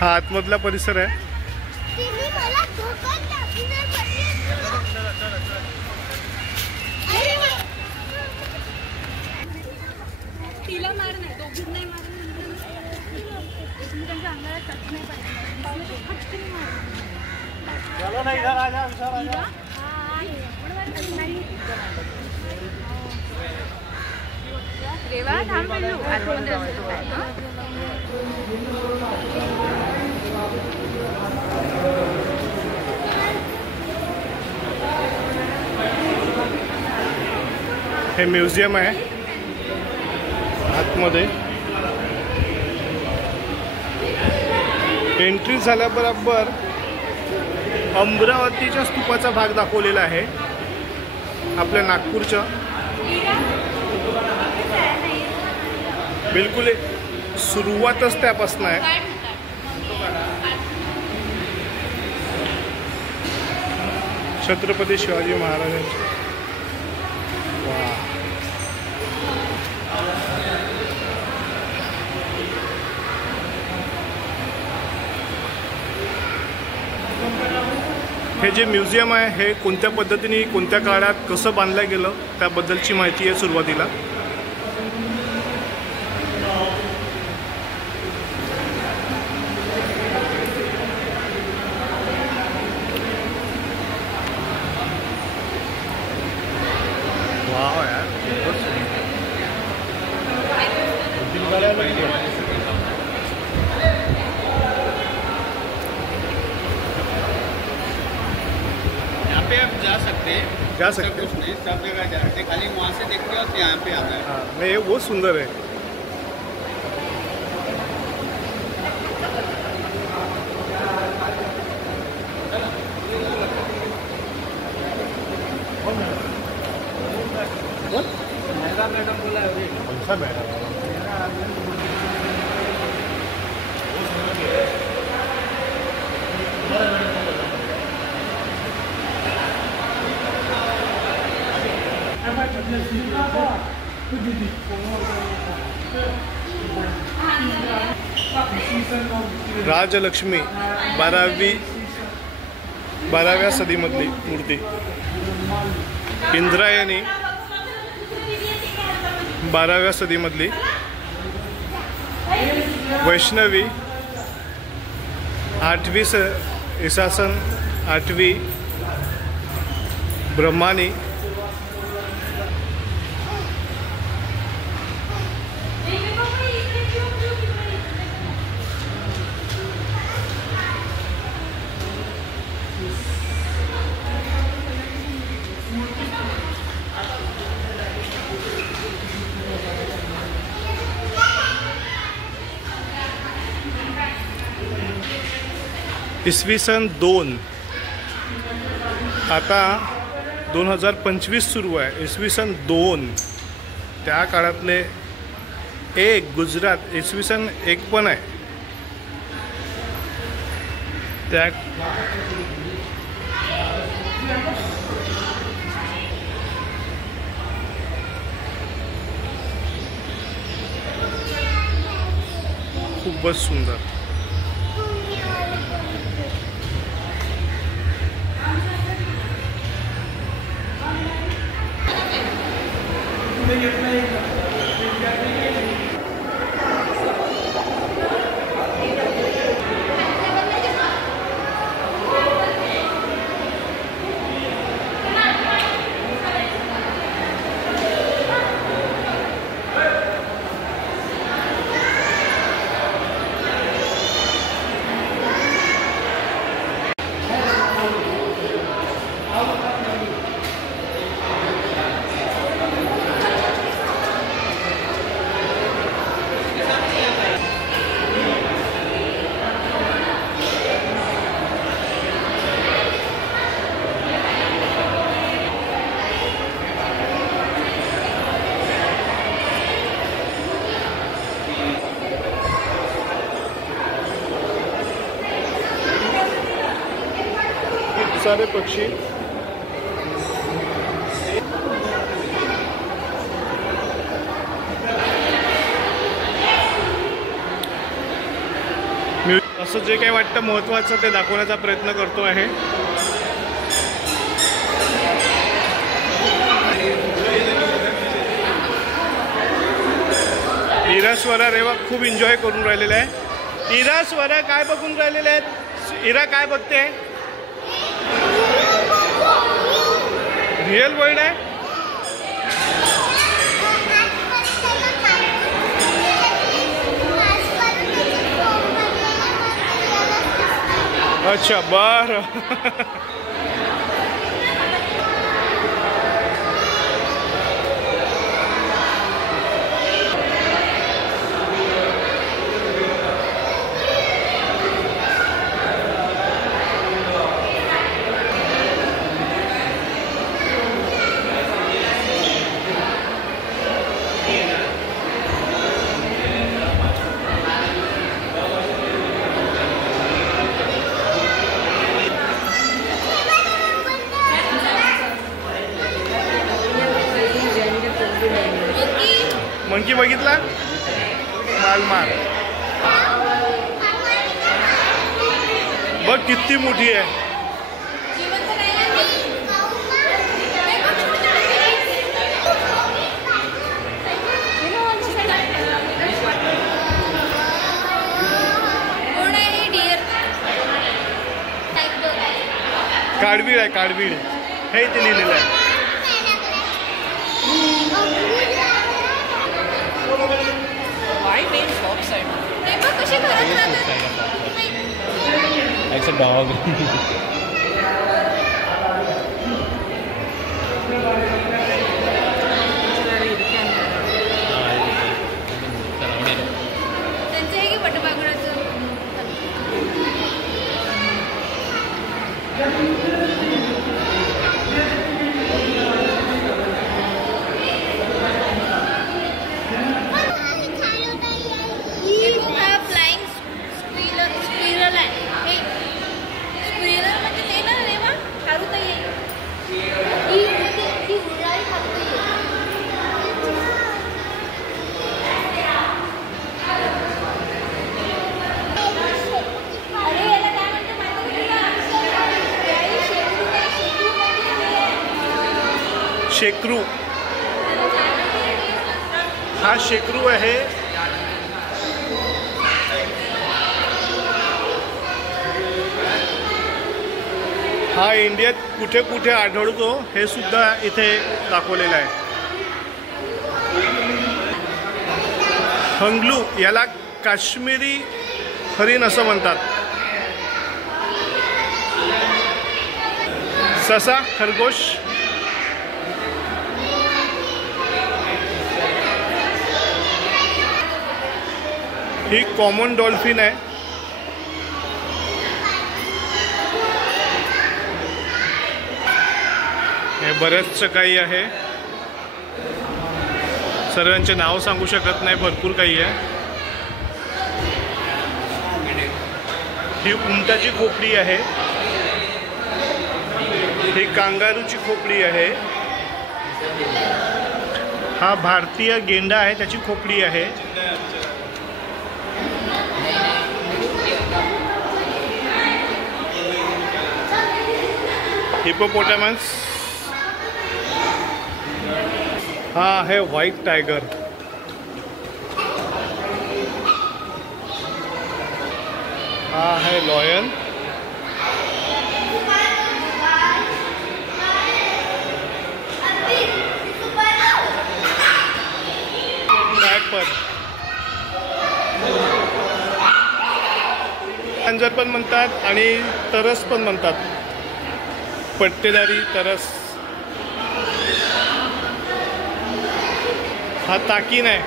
हा आतमधला परिसर आहे. तिला मार नाही, दोघीच नाही मार एकमेकांच्या अंगाला टच नाही पाहिजे. रेवा थांब पिल्लू, आतमध्ये असेल. हे म्युझियम आहे आतमध्ये. एंट्री झाल्याबरोबर अमरावतीच्या स्तूपाचा भाग दाखवलेला आहे आपल्या नागपूरच्या. बिलकुल सुरुवातच त्यापासून आहे. छत्रपती शिवाजी महाराजांचे. हे जे म्युझियम आहे हे कोणत्या पद्धतीने कोणत्या काळात कसं बांधलं गेलं त्याबद्दलची माहिती आहे सुरुवातीला. वाव यार, यहाँ पे आप जा सकते हैं, जा सकते कुछ नहीं, सब जगह जा सकते, खाली वहाँ से देखते हो तो यहाँ पे आना है. हाँ नहीं वो सुंदर है. मैडम बोला है कौन सा मैडम? राजलक्ष्मी 12व्या सदीमधली मूर्ती. इंद्रायणी 12व्या सदीमधली. वैष्णवी 8वी इसवी सन 8वी. ब्रह्मानी इसवी सन 2. आता 2025 सुरू आहे. इसवी सन 2 त्या काळातले. एक गुजरात इसवी सन 1 पण आहे. त्या खूपच सुंदर. सारे पक्षी. असं जे काही वाटतं महत्त्वाचं ते दाखवण्याचा प्रयत्न करतो आहे. इरा स्वरा रेवा खूप एन्जॉय करून राहिलेले आहे. इरा स्वरा काय बघून राहिलेले आहेत? इरा काय बघते? रिअल वर्ल्ड आहे. अच्छा बरं. मंकी बघितला? माल मार बघ किती मोठी आहे. काळवीळ आहे, काळवीळ हे इथे लिहिलेलं आहे. It's a dog. त्यांचं हे की पटबागुराचं. शेकरू हा शेकरू आहे. हा इंडियात कुठे कुठे आढळतो हे सुद्धा इथे दाखवलेलं आहे. हंगलू याला काश्मीरी हरिण असं म्हणतात. ससा खरगोश ही कॉमन डॉल्फिन आहे. हे बरेचसं काही आहे. सर्वांचे नाव सांगू शकत नाही, भरपूर काही आहे. ही उंटाची खोपडी आहे. ही कांगारूची खोपडी आहे. हा भारतीय गेंडा आहे, त्याची खोपडी आहे. हिपोपोटामस हा आहे व्हाईट टायगर. हा आहे लॉयन. टायपर अंजर पण म्हणतात आणि तरस पण म्हणतात. पट्टेदारी तरस. हा ताकीन आहे.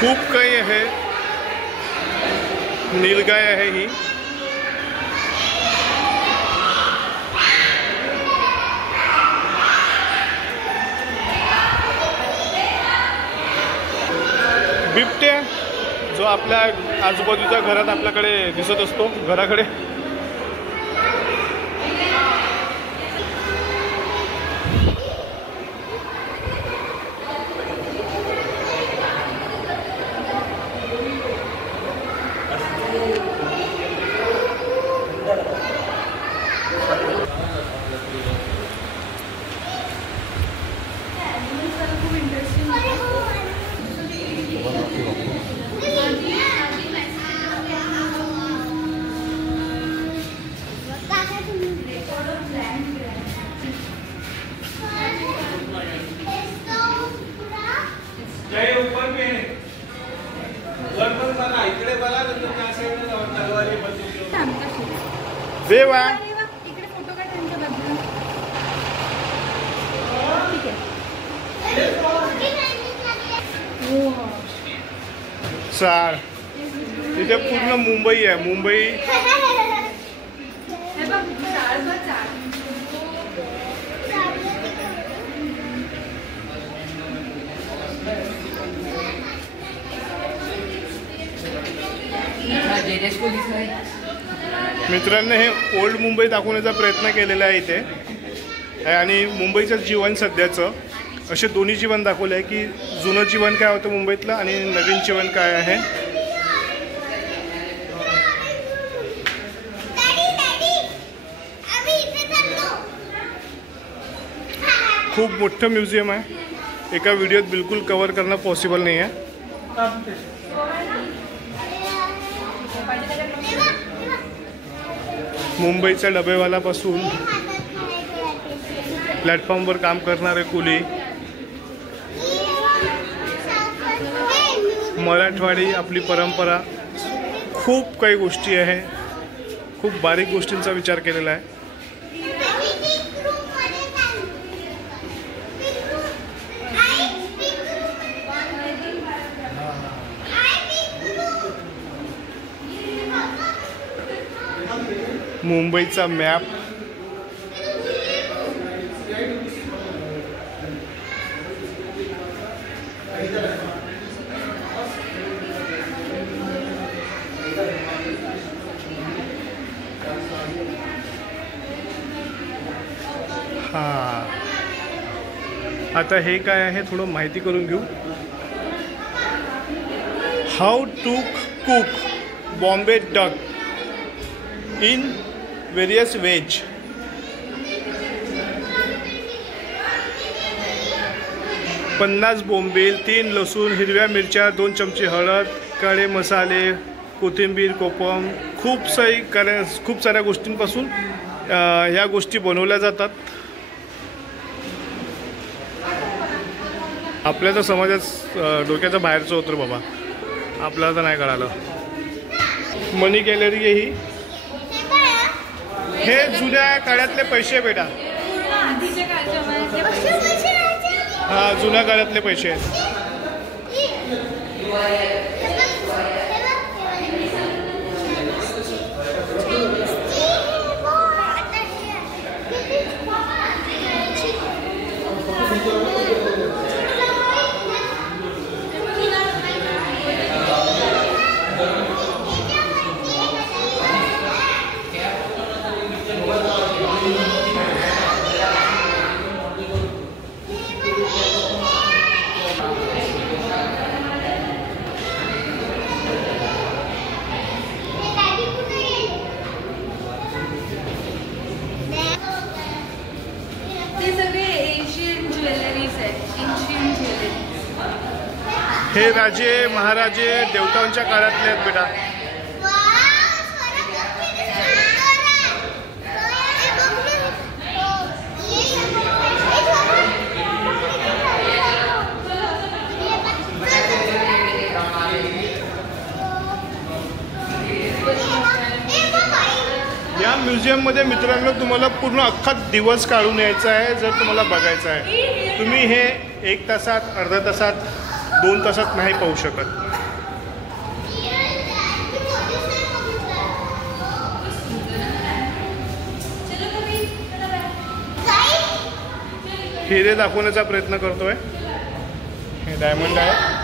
खूप काही आहे. नीलगाय आहे ही. बिबट्या जो आपल्या आजूबाजूच्या घरात आपल्याकडे दिसत असतो, घराकडे देवा इकडे फोटो काढ त्यांच्या बाजूला. ठीक आहे. चार इथे पूर्ण मुंबई आहे. मुंबई हे बघ, चार बघ, चार. मित्रांनो हे ओल्ड मुंबई दाखवण्याचा प्रयत्न केलेला आहे इथे आणि मुंबईचं जीवन सध्याचं असे दोन्ही जीवन दाखवले आहे की जुनं जीवन काय होतं मुंबईतलं आणि नवीन जीवन काय आहे. खूप मोठं म्युझियम आहे. एका व्हिडिओत बिलकुल कव्हर करणं पॉसिबल नाही आहे. मुंबईच्या डबेवाल्यापासून प्लॅटफॉर्मवर काम करणारे कुली, मराठवाडी आपली परंपरा, खूप काही गोष्टी आहे. खूप बारीक गोष्टींचा विचार केलेला आहे. मुंबईचा मॅप, हां आता हे काय आहे थोडं माहिती करून घेऊ. How to cook Bombay duck in various ways. पन्नास बोंबील, 3 लसूण, हिरव्या मिरच्या, 2 चमचे हळद, काळे मसाले, कोथिंबीर, कोकम, खूप साऱ्या गोष्टींपासून ह्या गोष्टी बनवल्या जातात. आपल्या तर समाजात डोक्याच्या बाहेरचं होतं बाबा, आपल्याला तर नाही कळालं. मनी गॅलरी आहे ही. हे जुन्या काळातले पैसे बेटा. हा जुन्या काळातले पैसे आहेत. हे राजे महाराजे देवतांच्या काळातले आहेत बेटा. या म्युझियममध्ये मित्रांनो तुम्हाला पूर्ण अख्खा दिवस काढून यायचा आहे. जर तुम्हाला बघायचं आहे तुम्ही हे 1 तासात, अर्ध्या तासात, 2 तासात नाही पाहू शकत. हिरे दाखवण्याचा प्रयत्न करतोय. हे डायमंड आहे.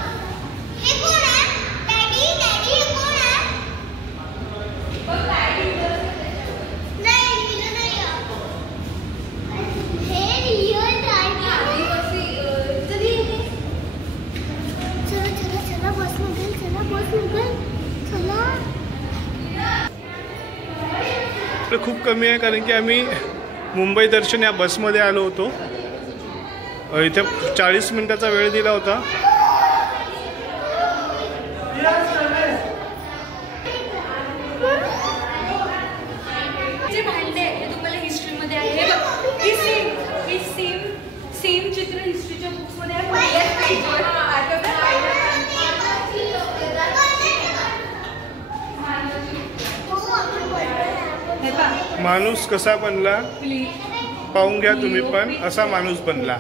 खूप कमी आहे कारण की आम्ही मुंबई दर्शन या बसमध्ये आलो होतो. इथे 40 मिनिटाचा वेळ दिला होता. जे भांडे हे तुम्हाला हिस्ट्रीमध्ये आहे. हे सेम चित्र हिस्ट्रीच्या बुक्समध्ये आहे. माणूस कसा बनला पाहून घ्या तुम्ही पण, असा माणूस बनला.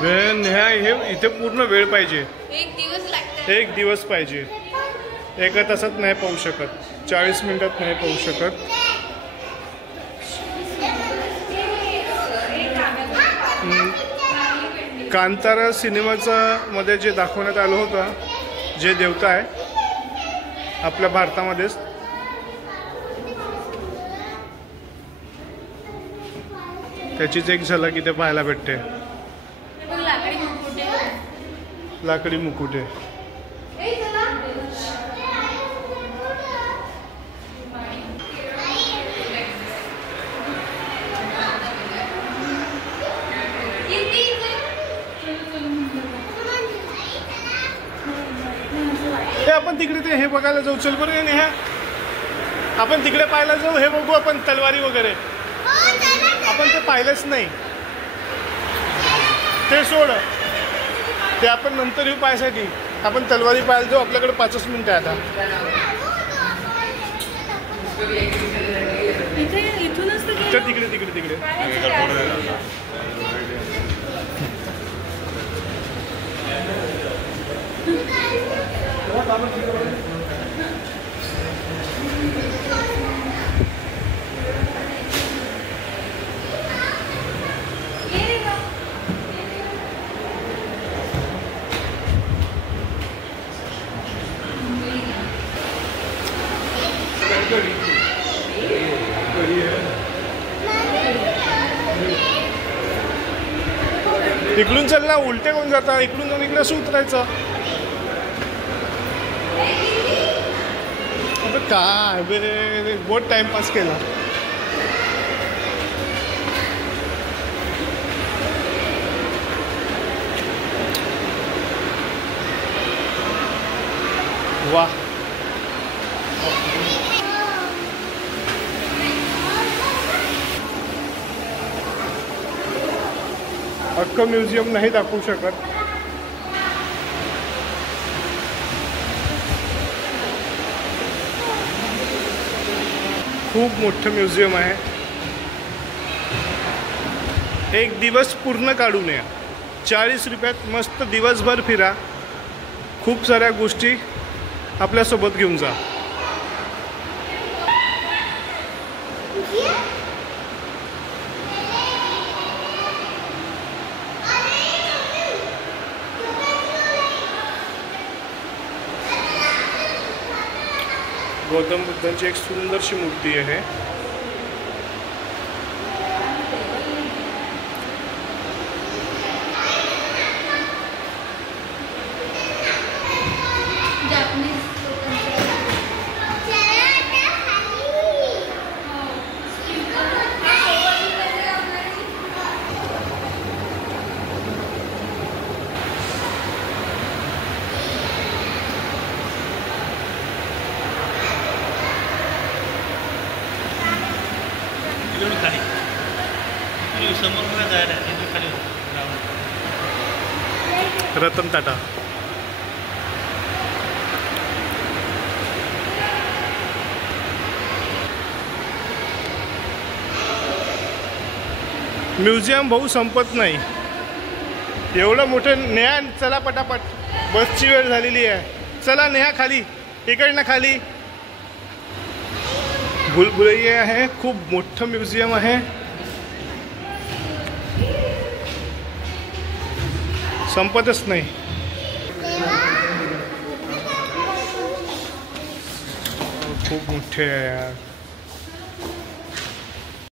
वेळ हे इथे पूर्ण वेळ पाहिजे, 1 दिवस लागतो. 1 दिवस पाहिजे. एका तासात नाही पाहू शकत, 40 मिनिटात नाही पाहू शकत. कांतारा सिनेमाचा मध्ये जे दाखवण्यात आलं होतं, जे देवता आहे आपल्या भारतामध्येच, त्याचीच एक झलक इथे पाहायला भेटते. लाकडी मुकुटे. आपण तिकडे ते हे बघायला जाऊ. चल बरं नेहा, आपण तिकडे पाहायला जाऊ. हे बघू आपण, तलवारी वगैरे. आपण ते पाहिलंच नाही, ते सोड. ते आपण नंतर येऊ पाहायसाठी. आपण तलवारी पाहायला जाऊ. आपल्याकडे 5 मिनिटं आहे आता. तिकडे तिकडे तिकडे इकडून चल ना, उलटे कोण जाता. इकडून जाऊन इकडे असं उतरायचं. आता काय बे, बहुत टाइमपास केला. वा, अख्खं म्युझियम नाही दाखवू शकत. खूप मोठं म्युझियम आहे. 1 दिवस पूर्ण काढून या. 40 रुपयात मस्त दिवसभर फिरा. खूप साऱ्या गोष्टी आपल्यासोबत घेऊन जा. गौतम बुद्धांची एक सुंदरशी मूर्ती आहे. रतन टाटा. म्युझियम भाऊ संपत नाही. एवढं मोठं. नेहा चला पटापट, बसची वेळ झालेली आहे. चला नेहा खाली, इकडनं खाली. भूलभुलैया आहे. खूप मोठं म्युझियम आहे. संपतच नाही. खूप मोठे आहे यार.